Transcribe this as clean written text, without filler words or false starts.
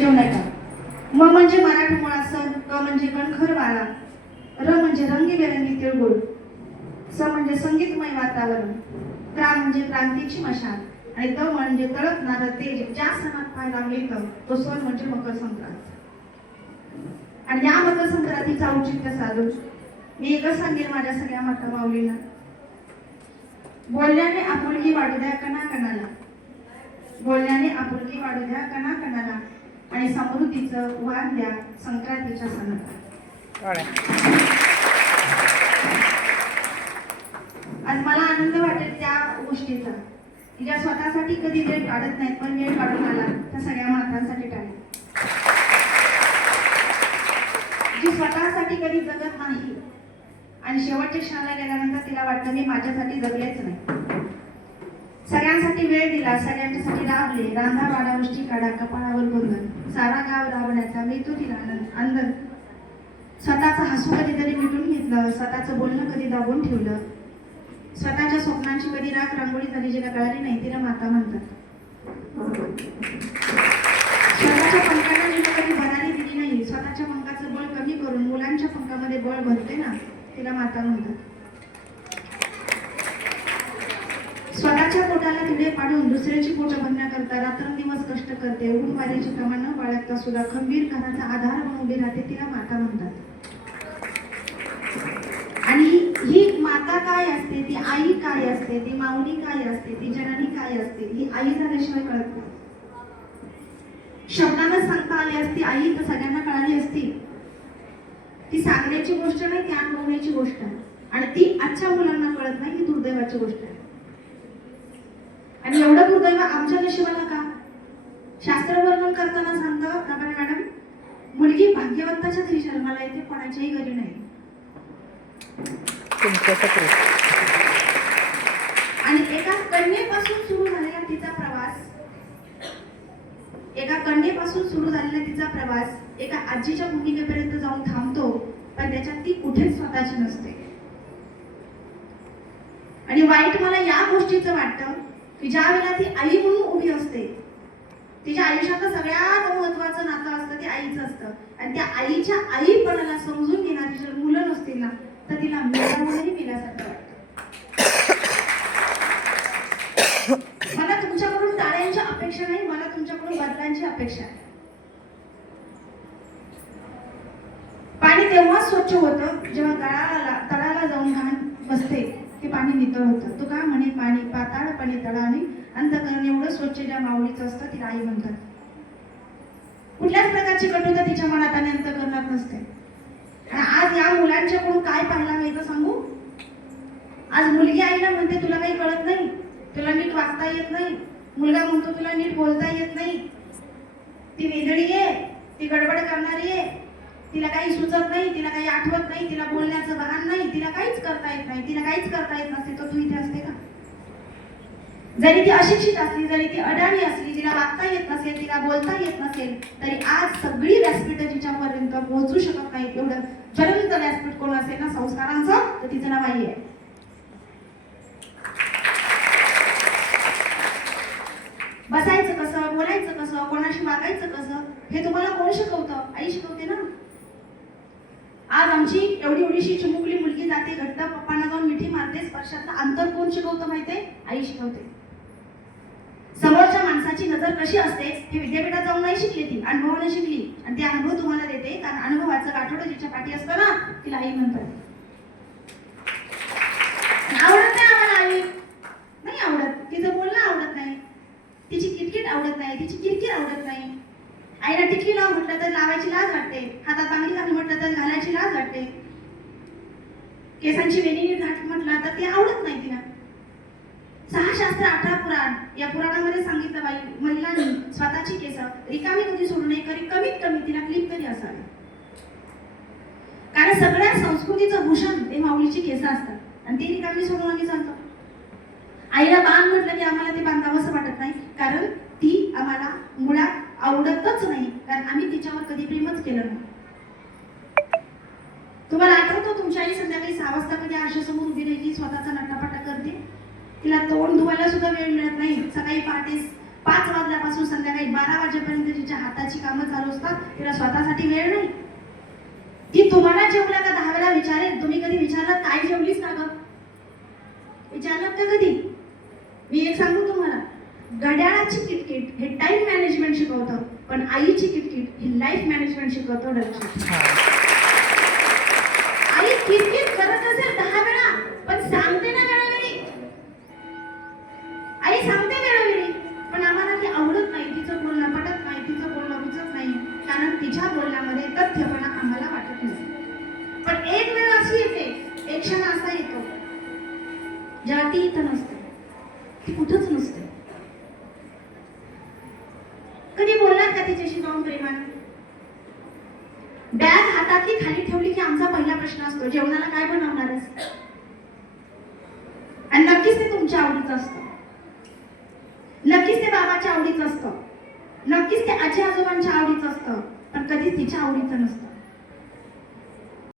ठेवू नये का? म म्हणजे मराठी मुळा सण, क म्हणजे कणखर वारा, र म्हणजे रंगीबेरंगी तिळगुळ, स म्हणजे संगीतमय वातावरण, क्रा म्हणजे क्रांतीची मशाल आणि त म्हणजे तळपणारं तेज ज्या सणात पाहायला मिळतं तो सण म्हणजे मकर संक्रांत. आणि या मकर संक्रांतीचं औचित्य साधून मी एकच सांगेन माझ्या सगळ्या माता माऊलींना, बोलण्याने आपुलकी वाढू द्या कणाकणाला, बोलण्याने आपुलकी वाढू द्या कणाकणाला आणि समृद्धीचं वाण द्या संक्रांतीच्या सणाला. आज मला आनंद वाटेल त्या गोष्टीचा की ज्या स्वतःसाठी कधी वेळ काढत नाहीत पण वेळ काढून आला त्या सगळ्या मातांसाठी टाळी. जी स्वतःसाठी कधी जगत नाही आणि शेवटच्या क्षणाला गेल्यानंतर तिला वाटतं मी माझ्यासाठी जगलेच नाही. सगळ्यांसाठी वेळ दिला, सगळ्यांच्यासाठी राबले, रांधा वाडा उष्टी काढा कपाळावर गोंधळ, सारा गाव राबण्याचा मिळतो तिला आनंद. स्वतःचं हसू कधीतरी मिटून घेतलं, स्वतःचं बोलणं कधी दाबून ठेवलं, स्वतःच्या स्वप्नांची कधी राख रांगोळी झाली जिला कळाली नाही तिला माता म्हणतात. स्वतःच्या पंखाला जिला कधी भरारी दिली नाही, स्वतःच्या पंखाचं बळ कमी करून मुलांच्या पंखामध्ये बळ भरते ना तिला माता म्हणतात. स्वतःच्या पोटाला तिडे पाडून दुसऱ्याची पोट भरण्याकरता रात्रंदिवस कष्ट करते, ऊन वाऱ्याची कामा न बाळगता सुद्धा खंबीर घराचा आधार म्हणून उभी राहते तिला माता म्हणतात. आणि ही माता काय असते, ती आई काय असते, ती माऊली काय असते, ती जननी काय असते ही आई झाल्याशिवाय कळत नाही. शब्दानं सांगता आली असती आई तर सगळ्यांना कळाली असती. ती सांगण्याची गोष्ट नाही, ती अनुभवण्याची गोष्ट आहे आणि ती आजच्या मुलांना कळत नाही, ही दुर्दैवाची गोष्ट आहे. आणि एवढं दुर्दैव आमच्या नशिबाला का? शास्त्र वर्णन करताना सांगतं का बरं मॅडम, मुलगी भाग्यवंताच्या घरी जन्माला येते, कोणाच्याही घरी नाही. आणि एका कन्येपासून सुरू झालेला तिचा प्रवास, एका कन्येपासून सुरू झालेला तिचा प्रवास एका आजीच्या भूमिकेपर्यंत जाऊन थांबतो, पण त्याच्यात ती कुठेच स्वतःची नसते. आणि वाईट मला या गोष्टीचं वाटतं की ज्या वेळेला ती आई म्हणून उभी असते, तिच्या आयुष्यातलं सगळ्यात महत्वाचं नातं असतं ते आईचं असतं आणि त्या आईच्या आईपणाला समजून घेणारी जर मुलं नसतील ना तर तिला मेल्यामुळेही मेल्यासारखं वाटतं. मला तुमच्याकडून टाळ्यांची अपेक्षा नाही, मला तुमच्याकडून बदलांची अपेक्षा आहे. पाणी तेव्हाच स्वच्छ होतं जेव्हा तळाला जाऊन घाण बसते, ते पाणी नितळ होतं. तो का म्हणे पाणी पाताळ पाणी तळाने अंतकरण एवढं स्वच्छ ज्या माऊलीचं असतं तिला आई म्हणतात. कुठल्याच प्रकारची कटुता तिच्या मनात आणि अंतकरणात नसते. आज या मुलांच्याकडून काय पाहायला मिळतं सांगू? आज मुलगी आईला म्हणते तुला काही कळत नाही, तुला नीट वागता येत नाही, मुलगा म्हणतो तुला नीट बोलता येत नाही, ती वेगळी आहे, ती गडबड करणारी आहे, तिला काही सुचत नाही, तिला काही आठवत नाही, तिला बोलण्याचं भान नाही, तिला काहीच करता येत नाही, तिला काहीच करता येत नसते. तर तू इथे असते का? जरी ती अशिक्षित असली, जरी ती अडाणी असली, तिला वागता येत नसेल, तिला बोलता येत नसेल, तरी आज सगळी व्यासपीठ तिच्यापर्यंत पोहोचू शकत नाही. एवढं ज्वलंत व्यासपीठ कोण असेल ना संस्कारांचं तर तिचं नाव आई आहे. बसायचं कसं, बोलायचं कसं, कोणाशी वागायचं कसं हे तुम्हाला कोण शिकवतं? आई शिकवते ना. आज आमची एवढीशी चिमुकली मुलगी जाते घट्ट पप्पांना जाऊन मिठी मारते, स्पर्शाचं अंतर कोण शिकवतं माहितीये? आई शिकवते. समोरच्या माणसाची नजर कशी असते हे विद्यापीठात जाऊन नाही शिकली, ती अनुभवाने शिकली आणि ते अनुभव तुम्हाला देते. कारण अनुभवाचं गाठोडं जिच्या पाठी असतं ना तिला आई म्हणतात. आवडत नाही आम्हाला आई, नाही आवडत, तिचं बोलणं आवडत नाही, तिची किटकिट आवडत नाही, तिची किरकिर आवडत नाही. आईला टिकली लाव म्हटलं तर लावायची लाज वाटते, हातात चांगली घाल म्हटलं तर घालायची लाज वाटते, केसांची वेणी घाट म्हटलं तर ते आवडत नाही तिला. 6 शास्त्र 18 पुराण, या पुराणामध्ये सांगितलं बाई महिलांनी स्वतःची केस रिकामी कधी सोडू नये, कमीत कमी तिला क्लिप तरी असावी. कारण सगळ्या संस्कृतीचं भूषण ते माऊलीची केस असतात आणि ती रिकामी सोडून आम्ही चालतो. आईला बांध म्हटलं की आम्हाला ते बांधावंसं वाटत नाही, कारण ती आम्हाला मुळात आवडतच नाही, कारण आम्ही तिच्यावर कधी प्रेमच केलं नाही. तुम्हाला आठवतो तुमच्या आई संध्याकाळी 6 वाजता कधी आरशासमोर उभी राहिली, स्वतःचा नटापटा करते, तिला तोंड धुवायला सुद्धा वेळ मिळत नाही. सकाळी पहाटे 5 वाजल्यापासून संध्याकाळी 12 वाजेपर्यंत तिच्या हाताची कामं चालू असतात, तिला स्वतःसाठी वेळ नाही. ती तुम्हाला जेवला का 10 वेळा विचारेल. तुम्ही कधी विचारलं काय जेवलीस का ग? विचारलं का कधी? मी एक सांगू तुम्हाला, घड्याळाची किटकिट हे टाइम मॅनेजमेंट शिकवतं, पण आईची किटकिट ही लाईफ मॅनेजमेंट शिकवतं. आई किटकिट करत असेल 10 वेळा, पण सांगते ना वेळोवेळी. आई सांगते वेळोवेळी, पण आम्हाला ती आवडत नाही, तिचं बोलणं पटत नाही, तिचं बोलणं रुचत नाही, कारण तिच्या बोलण्यामध्ये तथ्यपणा आम्हाला वाटत नाही. पण एक वेळ अशी येते, एक क्षण असा येतो जेव्हा ती इथं नसते, ती कुठंच नसते. कधी बोललात का तिच्याशी जाऊन प्रेमाने? बॅग हातातली खाली ठेवली की आमचा पहिला प्रश्न असतो, जेवणाला काय बनवणार आहेस? आणि नक्कीच ते तुमच्या आवडीचं असतं, नक्कीच ते बाबाच्या आवडीचं असतं, नक्कीच ते आजी आजोबांच्या आवडीचं असतं, पण कधीच तिच्या आवडीचं नसतं.